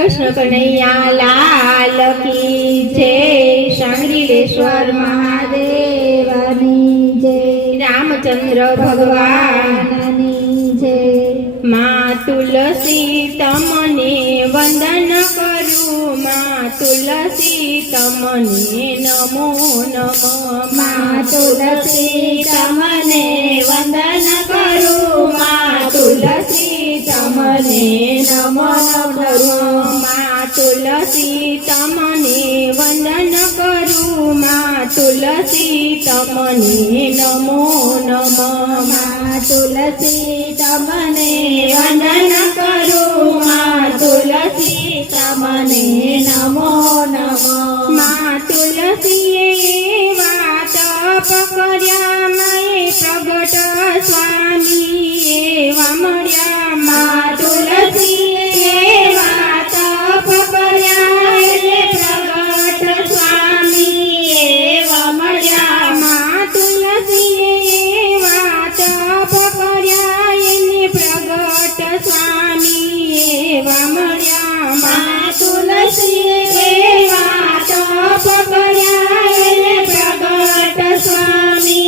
कृष्ण कन्हैया लाल की जय। शांग्रीलेश्वर महादेवनी जय। रामचंद्र भगवाननी जय। माँ तुलसी तमने वंदन करूँ, माँ तुलसी तमने नमो नमः। माँ तुलसी तमने वंदन करूँ, माँ तुलसी तमने नमो नमः। माँ तुलसी तमने वंदन करूँ, माँ तुलसी तमने नमो नमः। माँ तुलसी तमने वंदन करूँ, माँ तुलसी तमने नमो नमः। माँ तुलसी वात पकड्या माए प्रगट स्वामी एवा मळ्या। माँ तुलसी वात पकड्या प्रगट स्वामी एवा मळ्या। माँ तुलसी वात पकड्या प्रगट स्वामी एवा मळ्या। माँ तुलसी वात पकड्या प्रगट स्वामी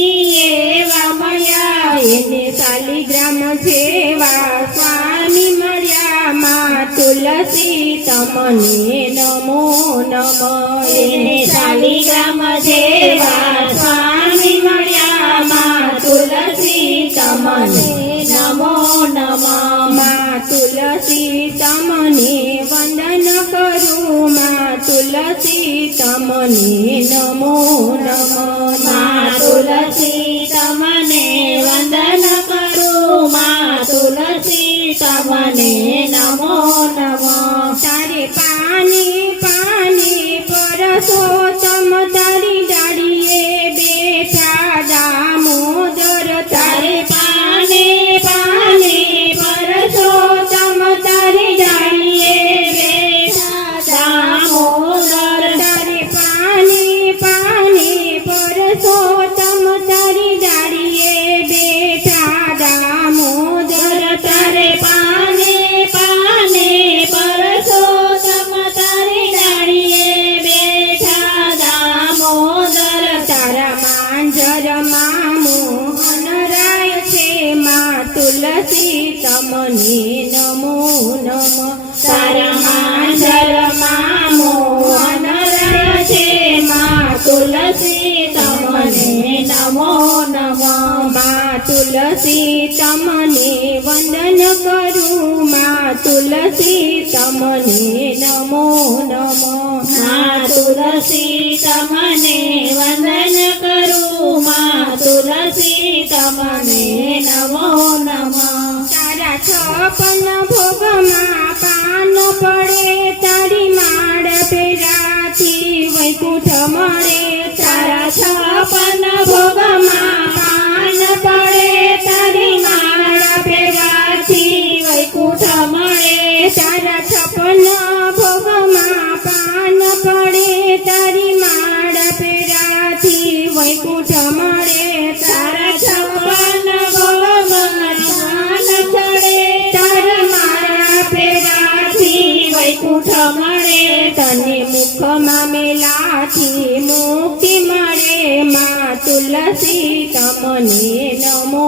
एवा मळ्या। एने शालिग्राम जेवा स्वामी मळ्या। माँ तुलसी तमने नमो नमः। एने शालिग्राम जेवा स्वामी मळ्या। माँ तुलसी तमने नमो नमः। माँ तुलसी तमने वंदन करूँ, माँ तुलसी तमने नमो नमः। माँ तुलसी तमने वंदन करूँ, माँ तुलसी तमने नमो नमः। तारे पानी पानी परसोत्तम तारी डाળીએ બેઠા દામોદર। તારે પાને પાને પરસોત્તમ તારી डाળીએ બેઠા દામોદર। તારે પાને પાને પરસોત્તમ તારી डाળીએ બેઠા દામોદર। તારે પાને પાને પરસોત્તમ તારી डाળીએ બેઠા દામોદર। તારા માંજરમાં મોહન રાય છે, માँ तुलसी तमने नमो नमः। तारा માંજરમાં મોહન રાય છે, માँ तुलसी तमने नमो नमः। माँ तुलसी तमने वंदन करूँ, माँ तुलसी तमने नमो नमः। माँ तुलसी तमने वंदन करूँ, माँ तुलसी तमने नमो नमः। तारा छपन भोगમાં પાન પડે, તારી માળ પેરાથી વૈકુંઠ મળે। તારા છપન ભોગમાં પાન પડે, તારી માળ પેરાથી વૈકુંઠ મળે। તારા છપન ભોગમાં પાન પડે, તારી માળ પેરાથી વૈકુંઠ મળે। તારા છપન ભોગમાં પાન પડે, તારી માળા પેરાથી વૈકુંઠ મળે। તને મુખમાં મેલાથી મુક્તિ મળે, માँ तुलसी तमने नमो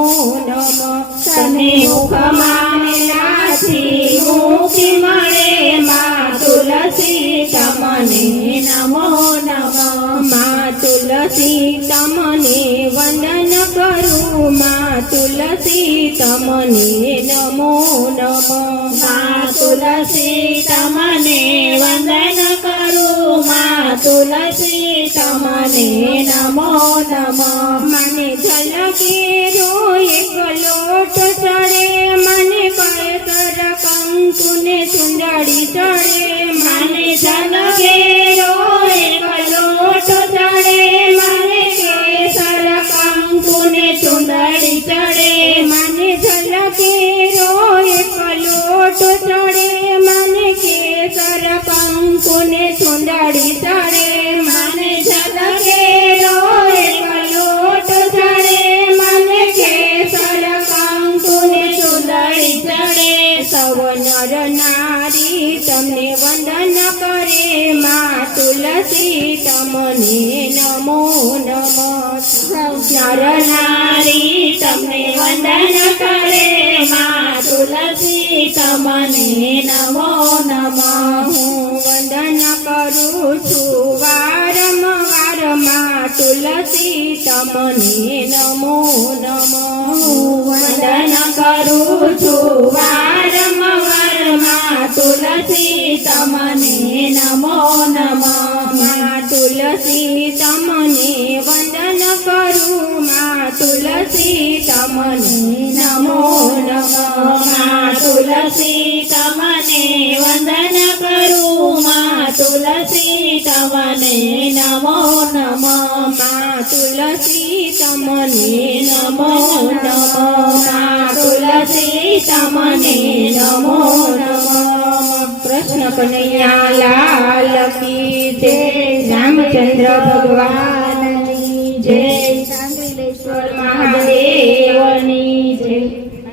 नमः। तने मुखમાં મેલાથી મુક્તિ મળે, માँ तुलसी तमने नमो नमः। माँ तुलसी तमने वंदन करूँ, माँ तुलसी तमने नमो नमः। माँ तुलसी तमने वंदन करूँ, माँ तुलसी तमने नमो नमः। મને ઝલકેરો એક લોટ ચડે, મને કળતર કંકુને ચુંદડી ચડે। મને ઝલકેરો એક લોટ ચડે, મને કેસર કંકુને ચુંદડી ચડે। મને ઝલકેરો એક લોટ ચડે, મને કેસર કંકુને ચુંદડી ચડે। મને ઝલકેરો એક લોટ ચડે, મને કેસર કંકુને ચુંદડી ચડે। સૌ નર નારી તમને વંદન કરે માં તુલસી તમને નમો નમઃ નર નારી તમને વંદન કરે માં તુલસી તમને નમો નમઃ હું વંદન કરું છું વારંવાર માં તુલસી તમને નમો નમઃ વંદન કરું છું વારંવાર માં તુલસી તમને નમો નમઃ માં તુલસી તમને વંદન કરું માં તુલસી તમને નમો નમઃ માં તુલસી તમને વંદન કરું માં તુલસી તમને નમો નમઃ માં તુલસી તમને નમો નમઃ માં તુલસી તમને નમો નમઃ કૃષ્ણ કનૈયા લાલ કી જય રામચંદ્ર ભગવાન